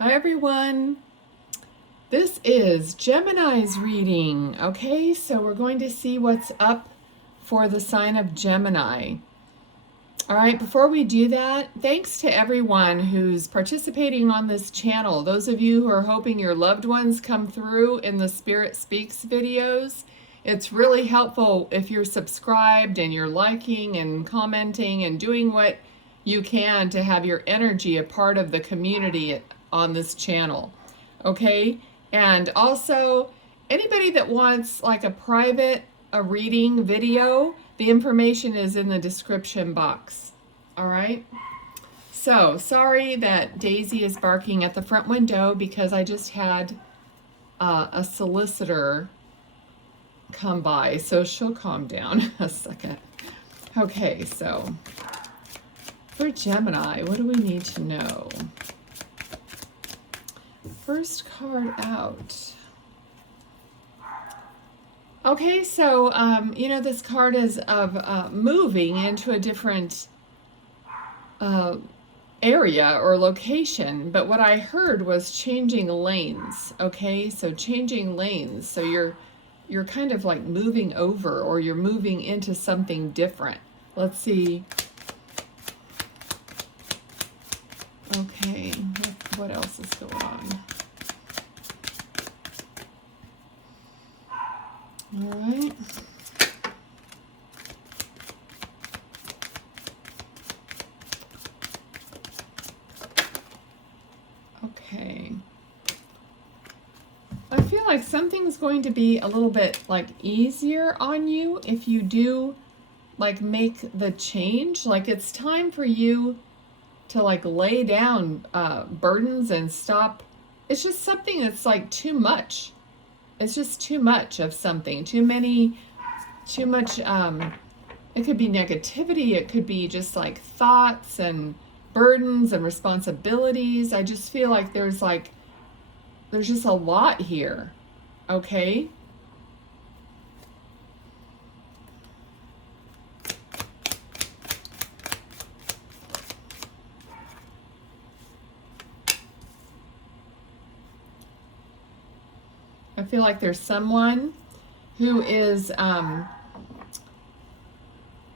Hi everyone, this is Gemini's reading. Okay, so we're going to see what's up for the sign of Gemini. All right, before we do that, thanks to everyone who's participating on this channel. Those of you who are hoping your loved ones come through in the Spirit Speaks videos. It's really helpful if you're subscribed and you're liking and commenting and doing what you can to have your energy a part of the community on this channel. Okay, and also anybody that wants like a reading video, the information is in the description box. All right, so sorry that Daisy is barking at the front window because I just had a solicitor come by, so she'll calm down a second. Okay, so for Gemini, what do we need to know? First card out. Okay, so you know, this card is of moving into a different area or location, but what I heard was changing lanes. Okay, so changing lanes. So you're kind of like moving over, or you're moving into something different. Let's see. Okay, what else is going on? All right. Okay. I feel like something's going to be a little bit like easier on you if you do like make the change. Like it's time for you to like lay down burdens and stop. It's just something that's like too much. It's just too much of something, too much, it could be negativity, it could be just like thoughts and burdens and responsibilities. I just feel like there's just a lot here, okay? I feel like there's someone who is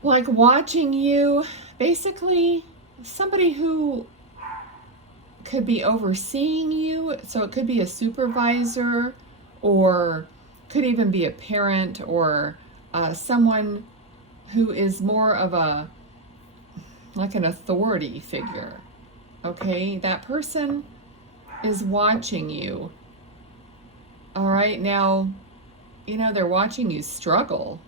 like watching you, basically somebody who could be overseeing you. So it could be a supervisor, or could even be a parent, or someone who is more of a like an authority figure. Okay, that person is watching you. All right, now, you know, they're watching you struggle.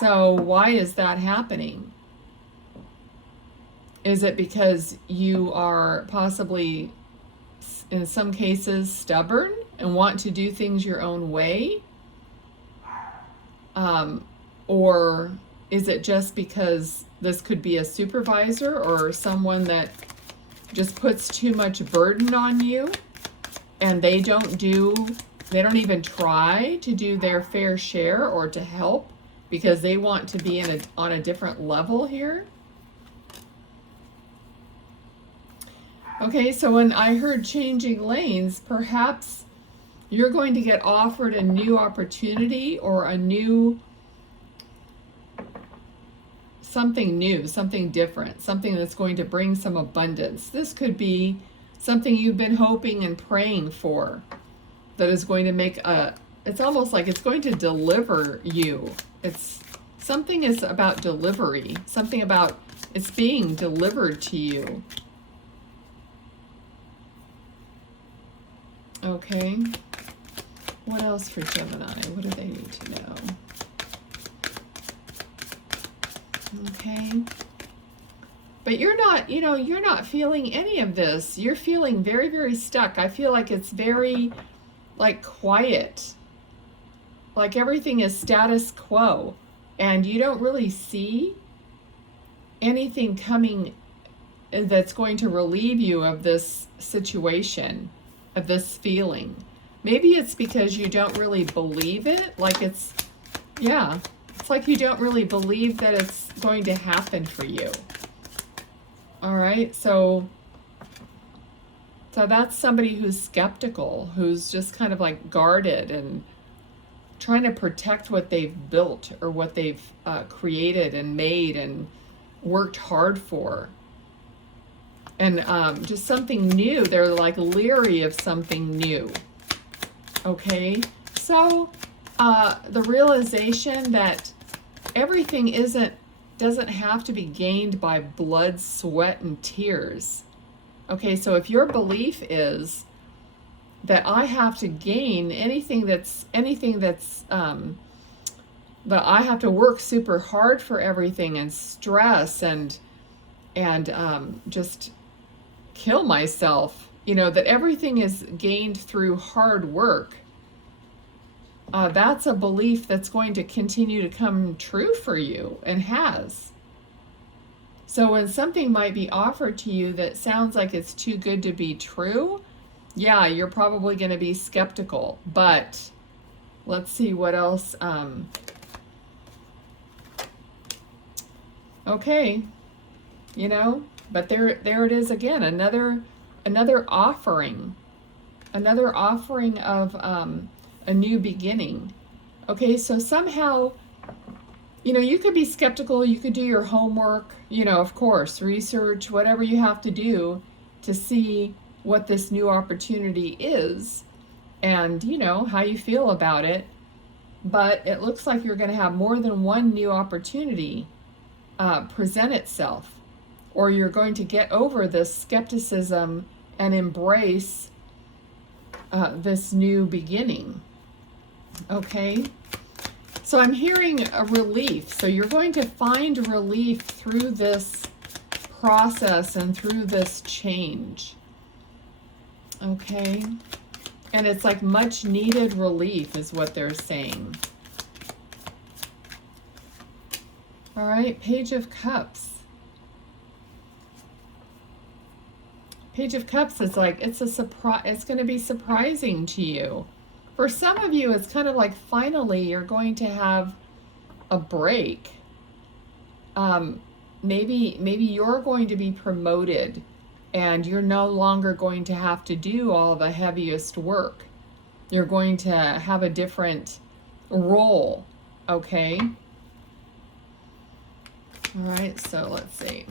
So why is that happening? Is it because you are possibly, in some cases, stubborn and want to do things your own way? Or is it just because this could be a supervisor or someone that just puts too much burden on you? And they don't even try to do their fair share or to help because they want to be on a different level here. Okay, so when I heard changing lanes, perhaps you're going to get offered a new opportunity or something new, something different, something that's going to bring some abundance. This could be something you've been hoping and praying for that is going to it's almost like it's going to deliver you. Something is about delivery, something about it's being delivered to you. Okay, what else for Gemini? What do they need to know? Okay. But you're not, you know, you're not feeling any of this. You're feeling very, very stuck. I feel like it's very, like, quiet. Like everything is status quo. And you don't really see anything coming that's going to relieve you of this situation, of this feeling. Maybe it's because you don't really believe it. Like it's like you don't really believe that it's going to happen for you. All right, so So that's somebody who's skeptical, who's just kind of like guarded and trying to protect what they've built or what they've created and made and worked hard for. And just something new. They're like leery of something new. Okay? So the realization that everything doesn't have to be gained by blood, sweat, and tears. Okay, so if your belief is that I have to gain anything that's that I have to work super hard for everything and stress and just kill myself, that everything is gained through hard work. That's a belief that's going to continue to come true for you, and has. So when something might be offered to you that sounds like it's too good to be true, yeah, you're probably going to be skeptical. But let's see what else. Okay, but there it is again, another offering of a new beginning. Okay, so somehow, you could be skeptical, you could do your homework, of course, research, whatever you have to do to see what this new opportunity is and, how you feel about it. But it looks like you're going to have more than one new opportunity present itself, or you're going to get over this skepticism and embrace this new beginning. Okay? So I'm hearing a relief. So you're going to find relief through this process and through this change. Okay? And it's like much needed relief is what they're saying. All right, Page of Cups. Page of Cups is like, it's a surprise. It's going to be surprising to you. For some of you, it's kind of like finally you're going to have a break. Maybe you're going to be promoted and you're no longer going to have to do all the heaviest work. You're going to have a different role, okay? All right, so let's see.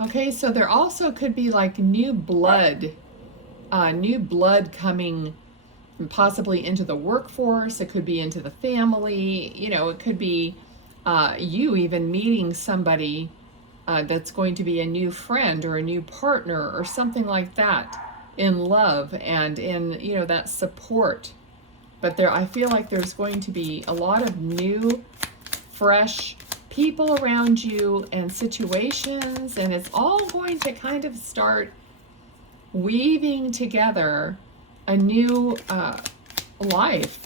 Okay, so there also could be like new blood coming possibly into the workforce. It could be into the family. It could be you even meeting somebody that's going to be a new friend or a new partner or something like that, in love and in, that support. But I feel like there's going to be a lot of new, fresh people around you and situations, and it's all going to kind of start weaving together a new life.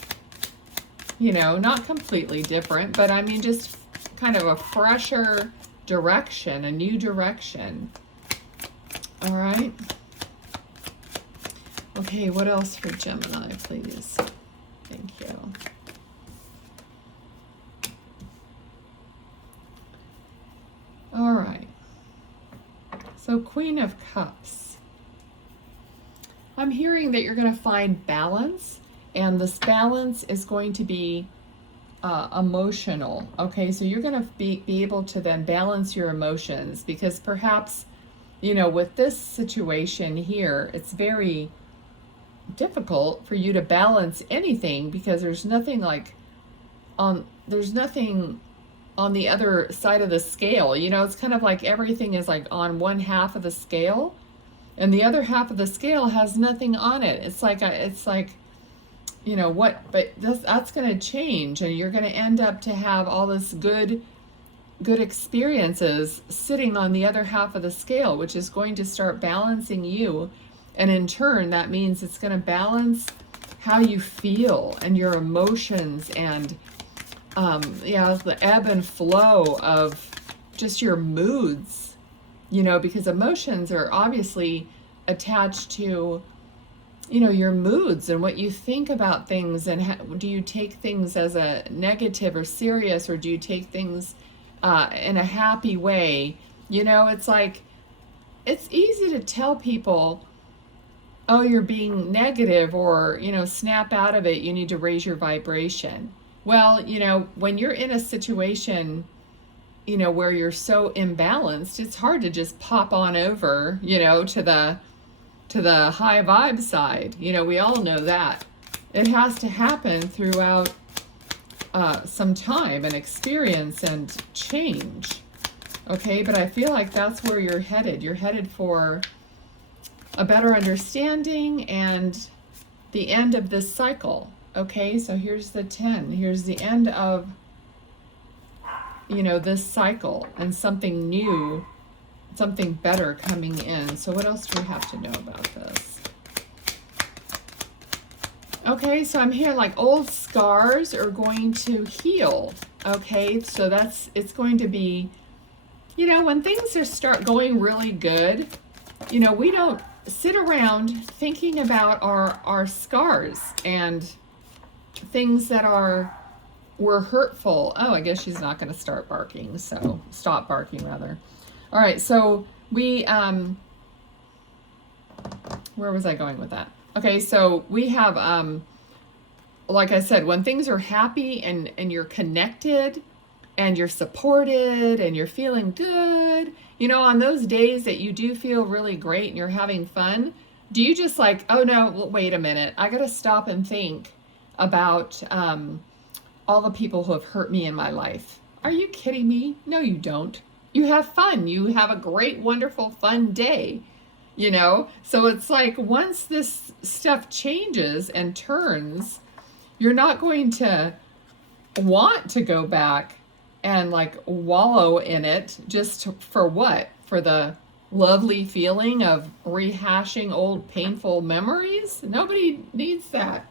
Not completely different, but I mean just kind of a fresher direction, a new direction. All right. Okay, what else for Gemini, please? Thank you. All right. So Queen of Cups. I'm hearing that you're going to find balance, and this balance is going to be emotional. Okay, so you're going to be able to then balance your emotions, because perhaps, with this situation here, it's very difficult for you to balance anything, because there's nothing on the other side of the scale. It's kind of like everything is like on one half of the scale, and the other half of the scale has nothing on it. It's like but that's going to change, and you're going to end up to have all this good experiences sitting on the other half of the scale, which is going to start balancing you. And in turn, that means it's going to balance how you feel and your emotions and the ebb and flow of just your moods, because emotions are obviously attached to, your moods and what you think about things, and do you take things as a negative or serious, or do you take things in a happy way You know, it's like, it's easy to tell people, oh, you're being negative, or, you know, snap out of it. You need to raise your vibration. Well, you know, when you're in a situation, you know, where you're so imbalanced, it's hard to just pop on over, you know, to the high vibe side. You know, we all know that. It has to happen throughout some time and experience and change. Okay, but I feel like that's where you're headed. You're headed for a better understanding and the end of this cycle. Okay, so here's the 10. Here's the end of, you know, this cycle, and something new, something better coming in. So what else do we have to know about this? Okay, so I'm hearing like old scars are going to heal. Okay, so it's going to be, you know, when things start going really good, you know, we don't sit around thinking about our scars and things that were hurtful. Oh, I guess she's not going to start barking, so stop barking rather. All right, so we, where was I going with that? Okay, so we have, like I said, when things are happy and you're connected and you're supported and you're feeling good, you know, on those days that you do feel really great and you're having fun, do you just like, oh no, well, wait a minute, I got to stop and think about all the people who have hurt me in my life? Are you kidding me? No, you don't. You have fun. You have a great, wonderful, fun day, you know? So it's like once this stuff changes and turns, you're not going to want to go back and like wallow in it just for what? For the lovely feeling of rehashing old painful memories? Nobody needs that.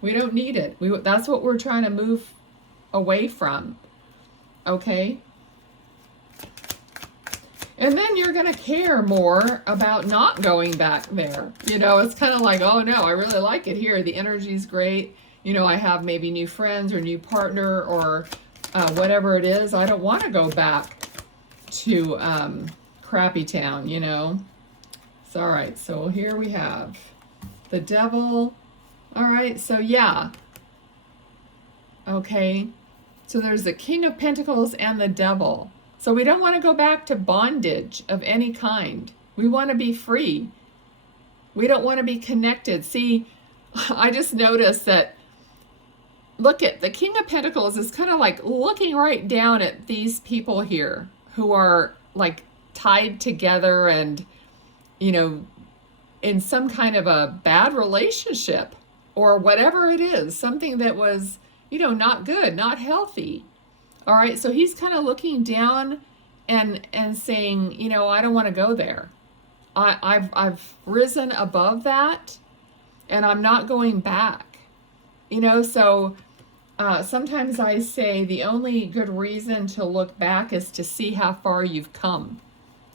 We don't need it. That's what we're trying to move away from. Okay? And then you're going to care more about not going back there. You know, it's kind of like, oh no, I really like it here. The energy's great. You know, I have maybe new friends or new partner or whatever it is. I don't want to go back to Crappy Town, you know. So, all right, so here we have the devil. All right, so yeah. Okay, so there's the King of Pentacles and the devil. So we don't want to go back to bondage of any kind. We want to be free. We don't want to be connected. See, I just noticed that, look at the King of Pentacles is kind of like looking right down at these people here who are like tied together and, you know, in some kind of a bad relationship or whatever it is, something that was, you know, not good, not healthy. All right, so he's kind of looking down and saying, you know, I don't want to go there. I've risen above that, and I'm not going back. You know, so sometimes I say the only good reason to look back is to see how far you've come.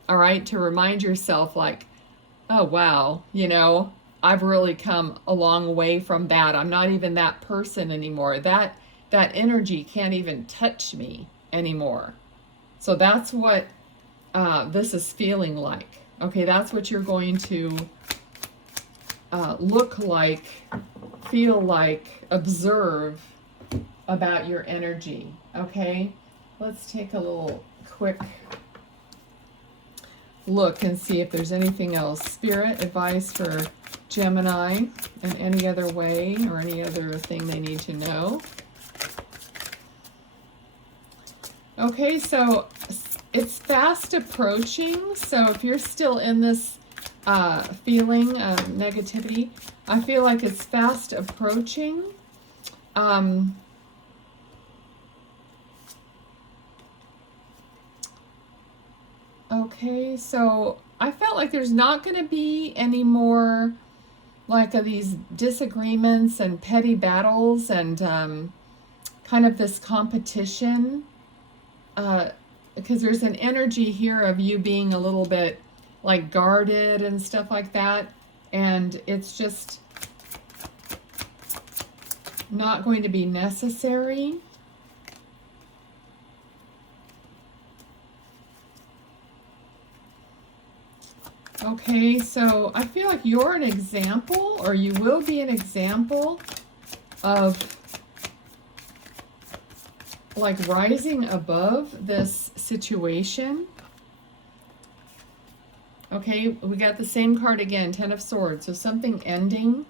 All right, to remind yourself like, oh wow, you know, I've really come a long way from that. I'm not even that person anymore. That energy can't even touch me anymore. So that's what this is feeling like. Okay, that's what you're going to look like, feel like, observe about your energy. Okay, let's take a little quick look and see if there's anything else. Spirit advice for Gemini in any other way or any other thing they need to know. Okay, so it's fast approaching. So if you're still in this feeling of negativity, I feel like it's fast approaching. Okay, so I felt like there's not going to be any more like these disagreements and petty battles and kind of this competition. Because there's an energy here of you being a little bit like guarded and stuff like that, and it's just not going to be necessary. Okay, so I feel like you're an example, or you will be an example of like rising above this situation. Okay, we got the same card again, Ten of Swords. So something ending.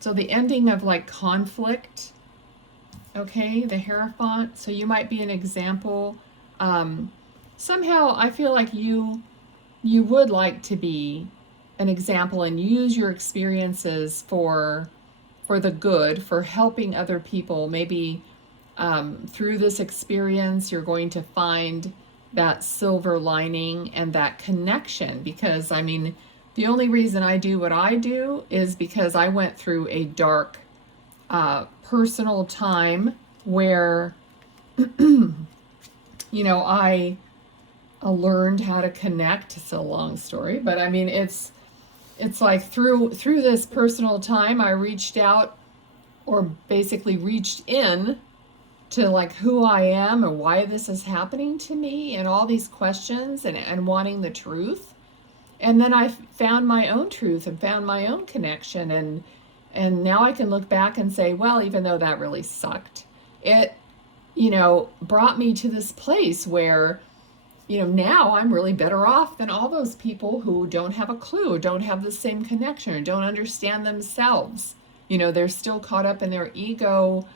So the ending of like conflict. Okay, the Hierophant. So you might be an example. Somehow I feel like you would like to be an example and use your experiences for the good, for helping other people. Maybe through this experience, you're going to find that silver lining and that connection. Because, I mean, the only reason I do what I do is because I went through a dark personal time where, you know, I learned how to connect. It's a long story, but I mean, it's like through this personal time, I reached out, or basically reached in to like who I am and why this is happening to me and all these questions, and wanting the truth. And then I found my own truth and found my own connection, and now I can look back and say, well, even though that really sucked, it, you know, brought me to this place where, you know, now I'm really better off than all those people who don't have a clue, don't have the same connection, or don't understand themselves. You know, they're still caught up in their ego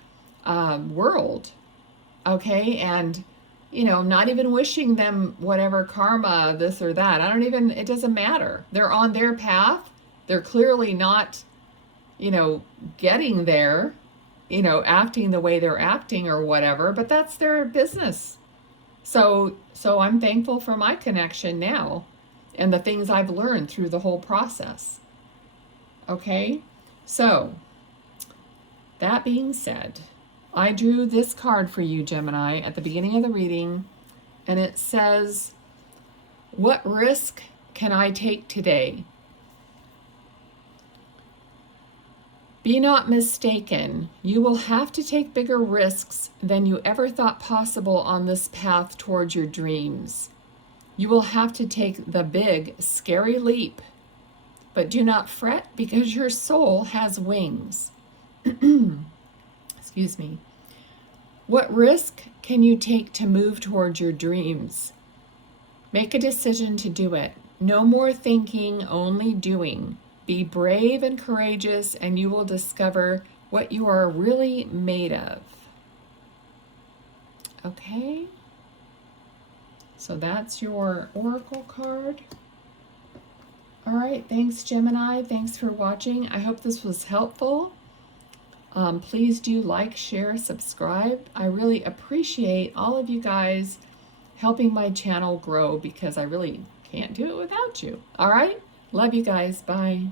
world. Okay, and, you know, not even wishing them whatever karma, this or that. It doesn't matter. They're on their path. They're clearly not, you know, getting there, you know, acting the way they're acting or whatever, but that's their business. So I'm thankful for my connection now and the things I've learned through the whole process. Okay, so that being said, I drew this card for you, Gemini, at the beginning of the reading, and it says, what risk can I take today? Be not mistaken, you will have to take bigger risks than you ever thought possible on this path towards your dreams. You will have to take the big, scary leap, but do not fret because your soul has wings. Excuse me. What risk can you take to move towards your dreams? Make a decision to do it. No more thinking, only doing. Be brave and courageous, and you will discover what you are really made of. Okay? So that's your oracle card. All right, thanks, Gemini. Thanks for watching. I hope this was helpful. Please do like, share, subscribe. I really appreciate all of you guys helping my channel grow, because I really can't do it without you. All right? Love you guys. Bye.